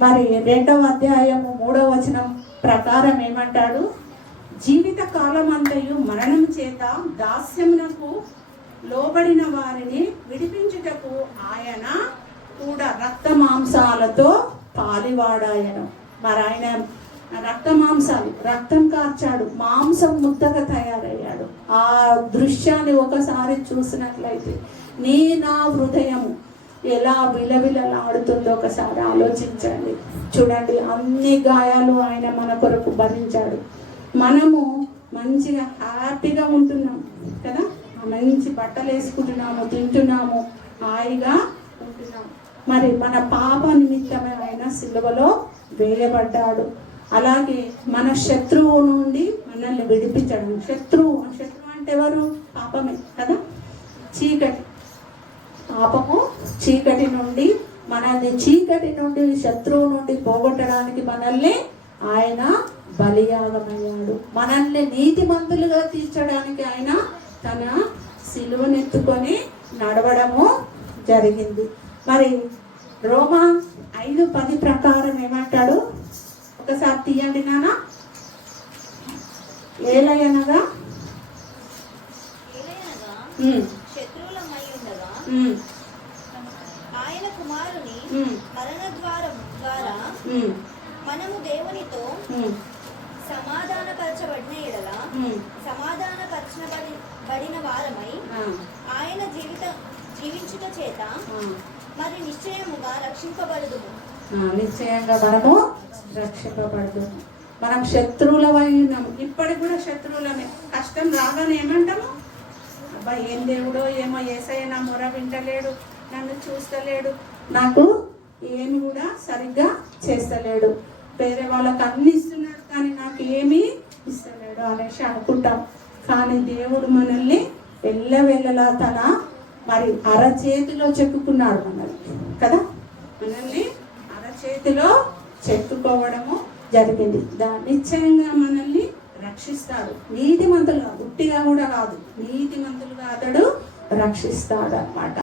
మరి 2వ అధ్యాయము 3వ వచనం ప్రకారం ఏమంటాడు? జీవిత కాలమంతయు మరణం చేత దాస్యమునకు లోబడిన వారిని విడిపించుటకు ఆయన కూడా రక్త మాంసాలతో పాలివాడాయను. మరి ఆయన రక్త మాంసాలు, రక్తం కార్చాడు, మాంసం ముద్దగా తయారయ్యాడు. ఆ దృశ్యాన్ని ఒకసారి చూసినట్లయితే నా హృదయం ఎలా విలవిలలాడుతుందో ఒకసారి ఆలోచించండి. చూడండి, అన్ని గాయాలు ఆయన మన కొరకు భరించాడు. మనము మంచిగా హ్యాపీగా ఉంటున్నాం కదా, మంచి బట్టలు వేసుకుంటున్నాము, తింటున్నాము, హాయిగా ఉంటున్నాము. మరి మన పాప నిమిత్తమే ఆయన సిలువలో వేయబడ్డాడు. అలాగే మన శత్రువు నుండి మనల్ని విడిపించడం. శత్రువు అంటే ఎవరు? పాపమే కదా, చీకటి. పాపము చీకటి నుండి మనల్ని, చీకటి నుండి, శత్రువు నుండి పోగొట్టడానికి మనల్ని ఆయన బలియాగమయ్యాడు. మనల్ని నీతిమంతులుగా తీర్చడానికి ఆయన తన సిలువనెత్తుకొని నడవడము జరిగింది. మరి రోమా 5:10 ప్రకారం ఏమంటాడు? ఒకసారి తీయండి నాన్న. ఏలయనగా ఆయన కుమారుని మరణ ద్వారా మనము దేవునితో సమాధానపరచబడిన ఎడల సమాధానపరచబడిన వారమై ఆయన జీవించుట చేత మరి నిశ్చయముగా రక్షింపబడదుము. నిశ్చయంగా మనము రక్షింపబడదుము. మనం శత్రువులమై ఉన్నాము, ఇప్పటికి కూడా శత్రువులమే. కష్టం రాగానే ఏమంటాము? అబ్బా, ఏం దేవుడో ఏమో, యేసయ్య నా మొర వింటలేడు, నన్ను చూస్తలేడు, నాకు ఏమి కూడా సరిగ్గా చేస్తలేడు, వేరే వాళ్ళకి అన్ని ఇస్తున్నాడు కానీ నాకు ఏమీ ఇస్తలేడు అనేసి అనుకుంటాం. కానీ దేవుడు మనల్ని ఎల్లవెల్లలా తన మరి అరచేతిలో చెక్కుకున్నాడు మనల్ని కదా, మనల్ని అరచేతిలో చెక్కుకోవడము జరిగింది. నిశ్చయంగా మనల్ని రక్షిస్తాడు. నీతిమంతులుగా, గుట్టిగా కూడా కాదు, నీతిమంతులుగా అతడు రక్షిస్తాడు అన్నమాట.